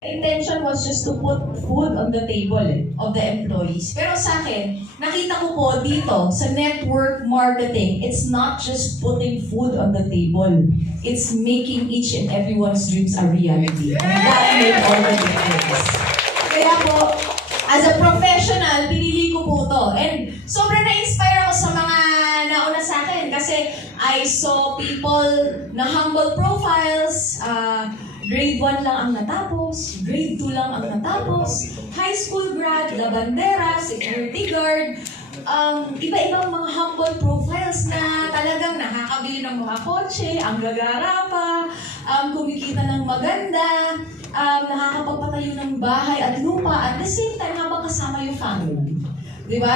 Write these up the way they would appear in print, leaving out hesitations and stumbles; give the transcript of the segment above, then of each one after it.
Intention was just to put food on the table of the employees. Pero sa akin, nakita ko po dito sa network marketing, it's not just putting food on the table. It's making each and everyone's dreams a reality. And that made all the difference. Kaya po, as a professional, pinili ko po to. And sobrang na-inspire ako sa mga nauna sa akin kasi I saw people na humble profiles, grade 1 lang ang natapos, grade 2 lang ang natapos, high school grad, labandera, security guard, iba-ibang mga humble profiles na talagang nakakabili ng mga kotse, ang gagara pa, kumikita ng maganda, nakakapagpatayo ng bahay at lupa, at the same time habang kasama yung family. Diba?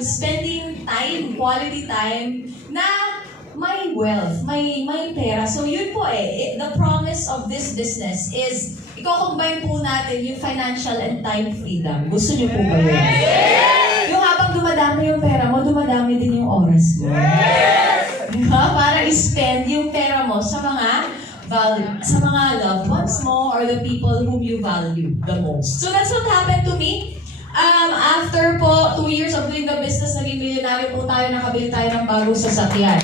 Spending time, quality time, na may wealth, may pera. So yun po the promise of this business is, i-combine po natin yung financial and time freedom. Gusto niyo po ba yun? Yes! Yung habang dumadami yung pera mo, dumadami din yung oras mo. Yes! Diba? Para i-spend yung pera mo sa mga loved ones mo or the people whom you value the most. So that's what happened to me. After po 2 years of doing the business, naging milyonaryo po tayo, nakabili tayo ng bagong sasakyan.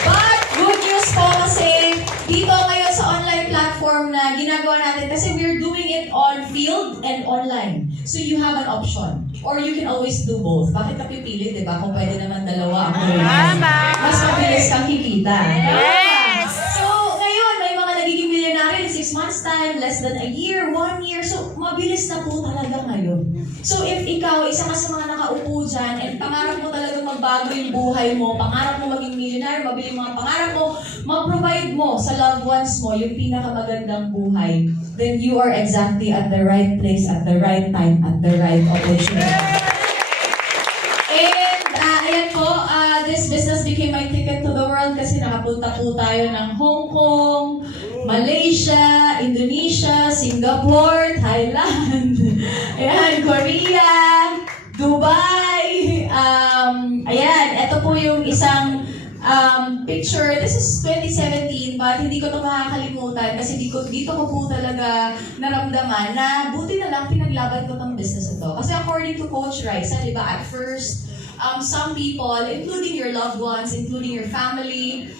But good news po kasi dito ngayon sa online platform na ginagawa natin, kasi we're doing it on field and online. So you have an option. Or you can always do both. Bakit ka pipili, di ba? Kung pwede naman dalawa ang gawin. Mas mabilis kang kikita. Yes! So ngayon, may mga nagiging milyonaryo in 6 months time, less than a year, 1 year. So mabilis na po talaga ngayon. So if ikaw, isa ka sa mga nakaupo dyan, and pangarap mo talagang magbago yung buhay mo, pangarap mo maging millionaire, mabili mga pangarap mo, ma-provide mo sa loved ones mo yung pinakamagandang buhay, then you are exactly at the right place, at the right time, at the right opportunity. And ayan po, this business became my ticket to the world kasi nakapunta po tayo ng Hong Kong, Malaysia, Indonesia, Singapore, Thailand, ayan, Korea, Dubai, ayan, ito po yung isang picture. This is 2017, but hindi ko ito makakalimutan kasi dito ko po talaga naramdaman na buti na lang pinaglaban ko tong business ito. Kasi according to Coach Rice, di ba, at first, some people, including your loved ones, including your family,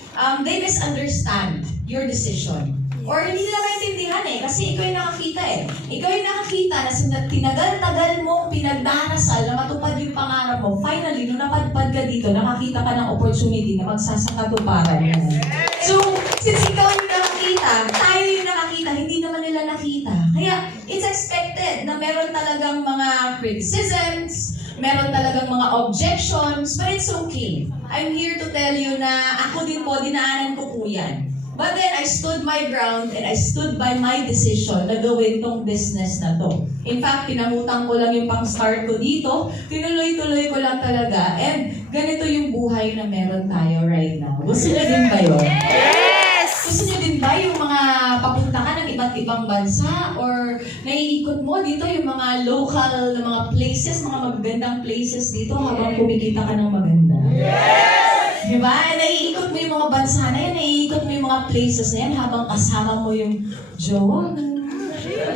they misunderstand your decision. Or hindi nila maintindihan kasi ikaw yung nakakita Ikaw yung nakakita na tinagal-tagal mo, pinagdarasal na matupad yung pangarap mo. Finally, nung napadpad ka dito, nakakita ka ng opportunity na magsasakatuparan mo. So, since ikaw yung nakakita, tayo yung nakakita, hindi naman nila nakita. Kaya, it's expected na meron talagang mga criticisms, meron talagang mga objections, but it's okay. I'm here to tell you na ako din po, dinaanan ko po yan. But then, I stood my ground and I stood by my decision na gawin tong business na to. In fact, pinangutang ko lang yung pang-start ko dito, tinuloy-tuloy ko lang talaga, and ganito yung buhay na meron tayo right now. Gusto niyo din ba yun? Yes! Gusto niyo din ba yung mga papunta ka ng iba't ibang bansa, or naiikot mo dito yung mga local na mga places, mga magagandang places dito habang kumikita ka ng maganda? Yes! Diba? Naiikot mo yung mga bansa na yan, naiikot mo yung mga places na yan habang kasama mo yung jowa mo,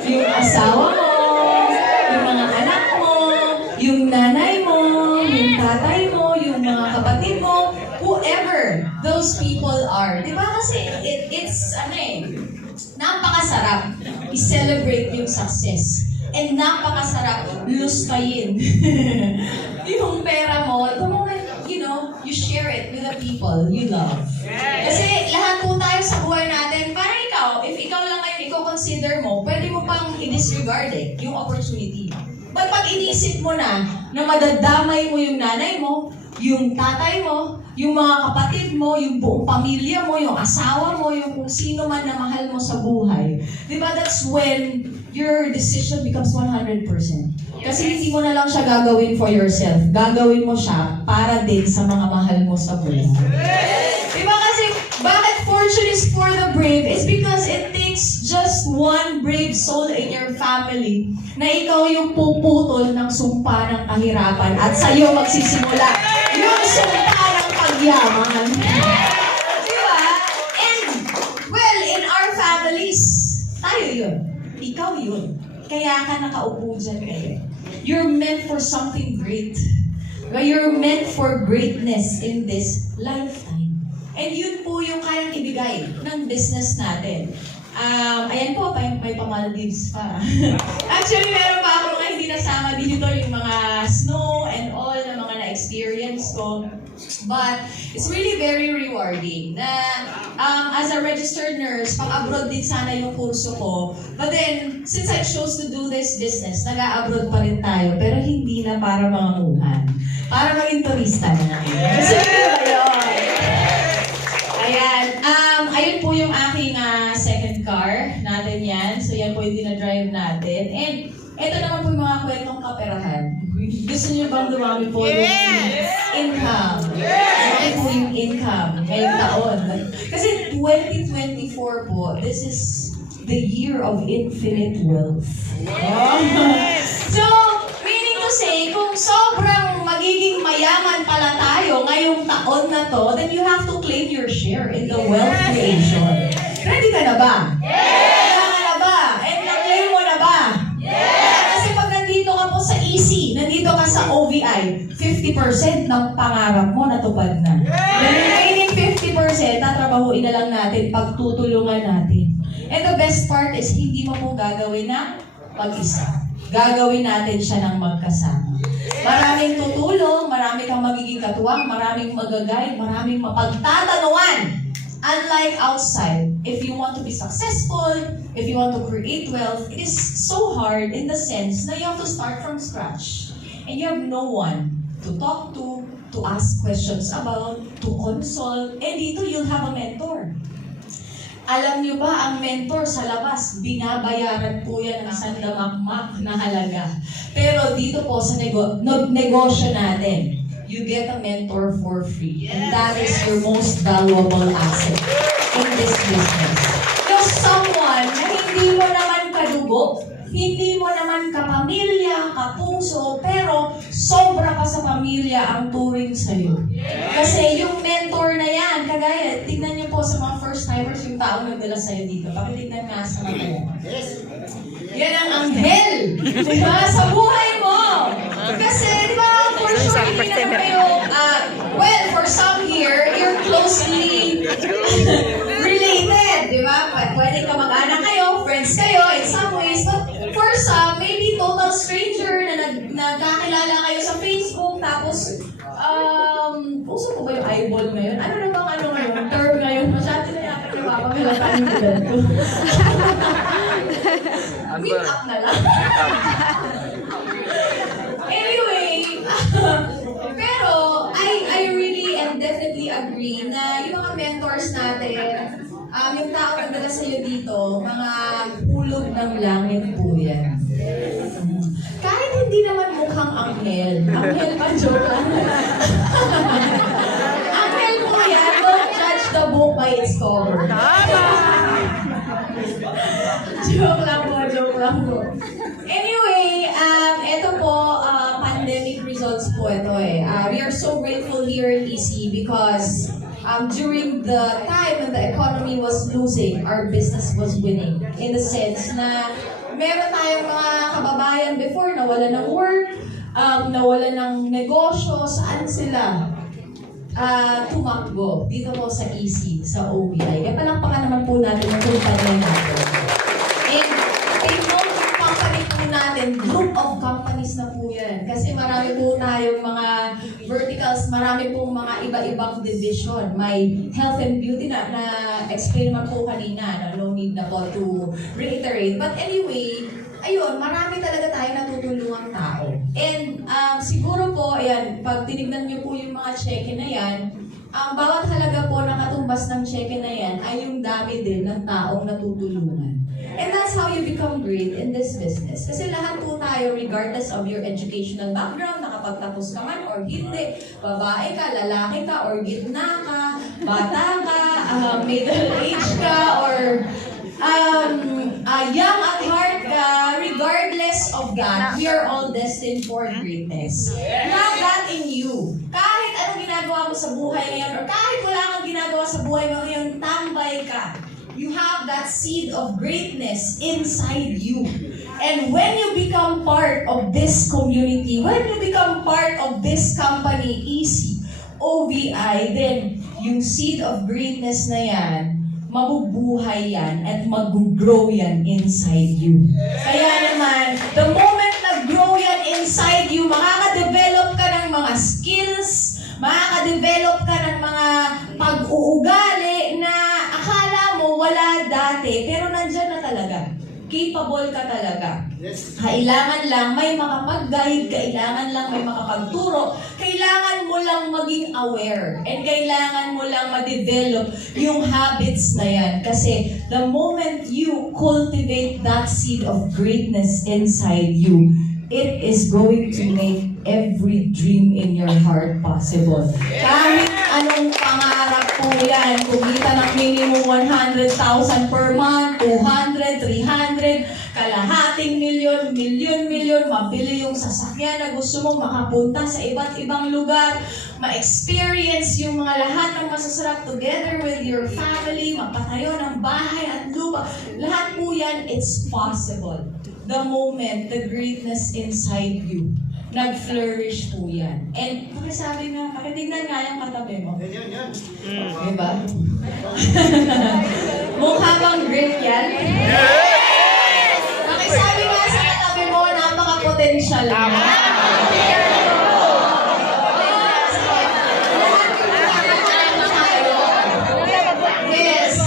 yung asawa mo, yung mga anak mo, yung nanay mo, yung tatay mo, yung mga kapatid mo, whoever those people are. Diba? Kasi it's napakasarap i-celebrate yung success. And napakasarap luskayin yung pera mo. You share it with the people you love. Kasi lahat po tayo sa buhay natin, parang ikaw, if ikaw lang ngayon, i-consider mo, pwede mo pang i-disregard yung opportunity. But pag inisip mo na madadamay mo yung nanay mo, yung tatay mo, yung mga kapatid mo, yung buong pamilya mo, yung asawa mo, yung kung sino man na mahal mo sa buhay, diba, that's when your decision becomes 100%. Kasi hindi mo na lang siya gagawin for yourself. Gagawin mo siya para din sa mga mahal mo sa buhay. Diba kasi, bakit fortune is for the brave? It's because it takes just one brave soul in your family na ikaw yung puputol ng sumpa ng kahirapan at sa'yo magsisimula yung sumpa ng pagyaman. Diba? And, well, in our families, tayo yun. Ikaw yun. Kaya ka nakaupo dyan ngayon. You're meant for something great. You're meant for greatness in this lifetime. And yun po yung kayang ibigay ng business natin. Ayan po, may pa-Maldives pa. Actually, meron pa ako mga hindi nasama dito, yung mga snow and all na mga na-experience ko. But it's really very rewarding na as a registered nurse, pang-abroad din sana yung kurso ko. But then, since I chose to do this business, nag-a-abroad pa rin tayo, pero hindi na para manganguhan. Para maging turista na. Gusto niyo ba yun? Ayan. Ayun po yung aking second car natin yan. So yan po yung dinadrive natin. And ito naman po yung mga kwentong kaperahan. Gusto niyo bang dumami po yung income? Ano po yung income ngayong taon? Kasi 2024 po, this is the year of infinite wealth. So, meaning to say, kung sobrang magiging mayaman pala tayo ngayong taon na to, then you have to claim your share in the wealth creation. Ready ka na ba? Kaya ka na ba? And na-claim mo na ba? Kasi pag nandito ka po sa EC, nandito ka sa OVI, 50% ng pangarap mo natupad na. The remaining 50%, tatrabahuin na lang natin, pagtutulungan natin. And the best part is, hindi mo po gagawin na mag-isa. Gagawin natin siya ng magkasama. Maraming tutulong, marami kang magiging katuwang, maraming mag-guide, maraming mapagtatanuan. Unlike outside, if you want to be successful, if you want to create wealth, it is so hard in the sense na you have to start from scratch. And you have no one to talk to ask questions about, to consult, and dito you'll have a mentor. Alam niyo ba, ang mentor sa labas, binabayaran po yan ng isang damakmak na halaga. Pero dito po sa negosyo natin, you get a mentor for free. And that is your most valuable asset in this business. You're someone na hindi mo naman kadugo, hindi mo naman kapamilya, kapuso, pero sobra pa sa pamilya ang turing sa'yo. Kasi yung mentor na yan, kagaya, tignan niyo po sa mga first-timers yung taong nagdala sa'yo dito. Pakitignan nga sa mata yan. Yan ang anghel! Diba? Sa buhay mo! Kasi, di ba, for sure, hindi naman kayo, well, for some here, you're closely related, di ba? Pwede ka mag-anak kayo, friends kayo, in some ways, but for some, maybe total stranger na nagkakilala kayo sa Facebook, tapos, uso ko ba yung eyeball ngayon? Ano na bang ngayon? Term ngayon? Masyado na yata yung mapapagalataan yung event ko. Meet up na lang. Anyway, pero I really and definitely agree na yung mga mentors natin, yung tao nagdala sa'yo dito, mga hulog ng langit po yan. Kahit hindi naman mukhang anghel. Anghel pa, joke lang. Anghel po yan, don't judge the book by its cover. Joke lang po. Anyway, ito po, pandemic results po ito eh. We are so grateful here in EC because during the time when the economy was losing, our business was winning. In the sense na meron tayong mga kababayan before na wala ng work, nawala ng negosyo, saan sila tumakbo? Dito po sa EC, sa OBI. Kaya palakpakan naman po natin ang kumpanya natin. And take note yung company po natin, group of companies na po yan. Kasi marami po tayong mga verticals, marami pong mga iba-ibang division. May health and beauty na explain naman po kanina, no need na po to reiterate. But anyway, ayun, marami talaga tayo natutulungang tao. And siguro po, ayan, pag tinignan niyo po yung mga cheque na yan, ang bawat halaga po na katumbas ng cheque na yan ay yung dami din ng taong natutulungan. And that's how you become great in this business. Kasi lahat po tayo, regardless of your educational background, nakapagtapos ka man or hindi, babae ka, lalaki ka, or gitna ka, bata ka, middle age ka, or young at heart ka, regardless of that, we are all destined for greatness. You have that in you. Kahit anong ginagawa mo sa buhay ngayon, or kahit wala kang ginagawa sa buhay mo ngayon, tambay ka. You have that seed of greatness inside you. And when you become part of this community, when you become part of this company, EC, OVI, then yung seed of greatness na yan, mabubuhay yan at mag-grow yan inside you. Kaya naman, the moment nag-grow yan inside you, makaka-develop ka ng mga skills, makaka-develop ka ng mga pag-uugali na akala mo wala dati, pero nandyan na talaga. Capable ka talaga. Kailangan lang may makapag-guide, kailangan lang may makapagturo, kailangan mo lang maging aware, and kailangan mo lang ma-develop yung habits na yan. Kasi the moment you cultivate that seed of greatness inside you, it is going to make every dream in your heart possible. Kahit anong pangarap po yan, kumita ng minimum 100,000 per month, 200, 300, kalahating milyon, mabili yung sasakyan na gusto mo, makapunta sa iba't ibang lugar, ma-experience yung mga lahat ng masasarap together with your family, magpatayo ng bahay at lupa. Lahat po yan, it's possible. The moment, the greatness inside you, nag-flourish po yan. And pakisabi nga, pakitignan nga yung katabi mo. Yan. Diba? Mukha bang great yan? Pakisabi nga sa katabi mo, napaka-potential mo. Yes.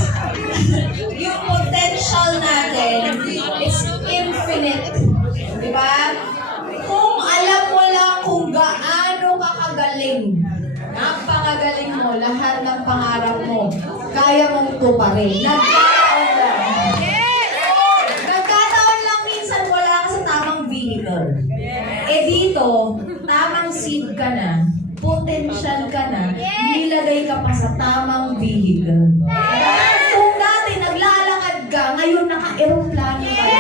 Yung potential natin, it's infinite. Diba? Kung alam mo lang kung gaano ka kagaling, napakagaling mo, lahat ng pangarap mo, kaya mong tuparin. Nagkataon lang. Nagkataon lang minsan wala ka sa tamang vehicle. Eh dito, tamang seed ka na, potential ka na, nilagay ka pa sa tamang vehicle. Kung dati naglalakad ka, ngayon naka-aeroplano ka na.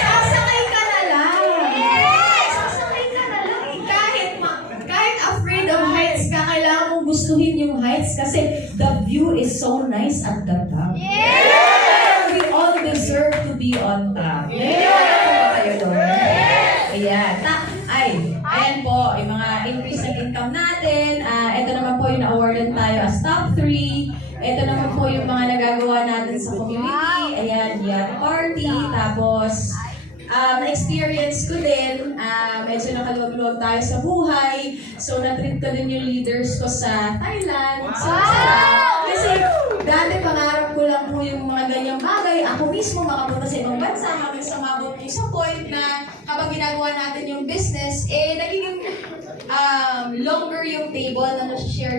Sasakay ka na lang. Sasakay ka na lang. Kahit afraid of heights ka, kailangan mong gustuhin yung heights kasi the view is so nice at the top. We all deserve to be on top. Kayo doon. Ayan. Ayan po, yung mga increase ng income natin. Ito naman po yung na-awardan tayo as top 3. Ito naman po yung mga nagagawa natin sa community. Ayan, yacht party. Tapos, na-experience ko din, medyo nakaluwag-luwag tayo sa buhay. So, na-treat ko din yung leaders ko sa Thailand. So, kasi, dati pangarap ko lang po yung mga ganyang bagay. Ako mismo makapunta sa ibang bansa hanggang sa mabot po sa point na kapag ginagawa natin yung business, nagiging longer yung table na nasi-share natin.